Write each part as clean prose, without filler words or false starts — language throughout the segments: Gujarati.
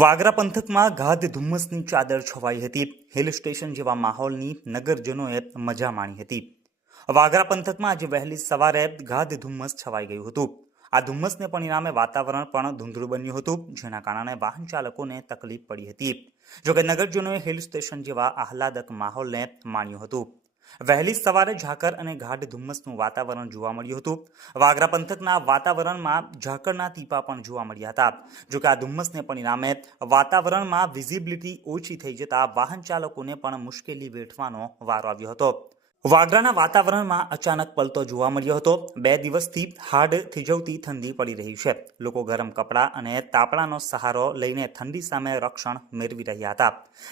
વાગરા પંથકમાં ગાઢ ધુમ્મસની ચાદર છવાઈ હતી. હિલ સ્ટેશન જેવા માહોલની નગરજનોએ મજા માણી હતી. વાગરા પંથકમાં આજે વહેલી સવારે ગાઢ ધુમ્મસ છવાઈ ગયું હતું. આ ધુમ્મસને પરિણામે વાતાવરણ પણ ધૂંધળું બન્યું હતું, જેના કારણે વાહન ચાલકોને તકલીફ પડી હતી. જોકે નગરજનોએ હિલ સ્ટેશન જેવા આહલાદક માહોલને માણ્યું હતું. વહેલી સવારે ઝાકર અને ગાઢ ધુમ્મસનું વાતાવરણ જોવા મળ્યું હતું. વાગરા પંથકના વાતાવરણમાં ઝાકરના ટીપા પણ જોવા મળ્યા હતા. જોકે આ ધુમ્મસને પરિણામે વાતાવરણમાં વિઝિબિલિટી ઓછી થઈ જતા વાહન ચાલકોને પણ મુશ્કેલી વેઠવાનો વારો આવ્યો હતો. વાગરાના વાતાવરણમાં અચાનક પલટો જોવા મળ્યો હતો. 2 દિવસથી હાડ થીજવતી ઠંડી પડી રહી છે. લોકો ગરમ કપડાં અને તાપણાનો સહારો લઈને ઠંડી સામે રક્ષણ મેળવી રહ્યા હતા.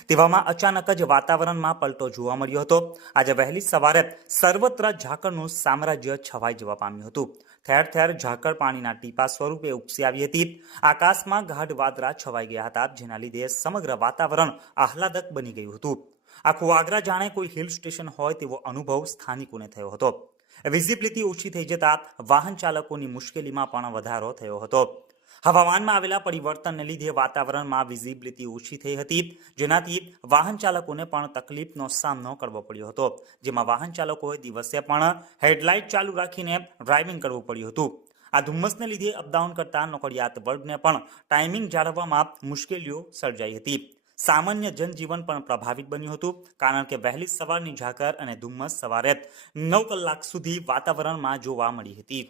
તેવામાં અચાનક જ વાતાવરણમાં પલટો જોવા મળ્યો હતો. આજે વહેલી સવારે સર્વત્ર ઝાકળનું સામ્રાજ્ય છવાઈ જવા પામ્યું હતું. ઠેર ઠેર ઝાકળ પાણીના ટીપા સ્વરૂપે ઉપસી આવી હતી. આકાશમાં ગાઢ વાદળા છવાઈ ગયા હતા, જેના લીધે સમગ્ર વાતાવરણ આહલાદક બની ગયું હતું. આખું વાગરા જાણે કોઈ હિલ સ્ટેશન હોય તેવો અનુભવ સ્થાનિકોને થયો હતો. વિઝિબિલિટી ઓછી થઈ જતા વાહન ચાલકોની મુશ્કેલીમાં પણ વધારો થયો હતો. હવામાનમાં આવેલા પરિવર્તનને લીધે વાતાવરણમાં વિઝિબિલિટી ઓછી થઈ હતી, જેનાથી વાહન ચાલકોને પણ તકલીફનો સામનો કરવો પડ્યો હતો. જેમાં વાહન ચાલકોએ દિવસે પણ હેડલાઇટ ચાલુ રાખીને ડ્રાઇવિંગ કરવું પડ્યું હતું. આ ધુમ્મસને લીધે અપડાઉન કરતા નોકરિયાત વર્ગને પણ ટાઈમિંગ જાળવવામાં મુશ્કેલીઓ સર્જાઈ હતી. સામાન્ય જનજીવન પણ પ્રભાવિત બન્યું હતું, કારણ કે વહેલી સવારની ઝાકર અને ધુમ્મસ સવારે 9 કલાક સુધી વાતાવરણમાં જોવા મળી હતી.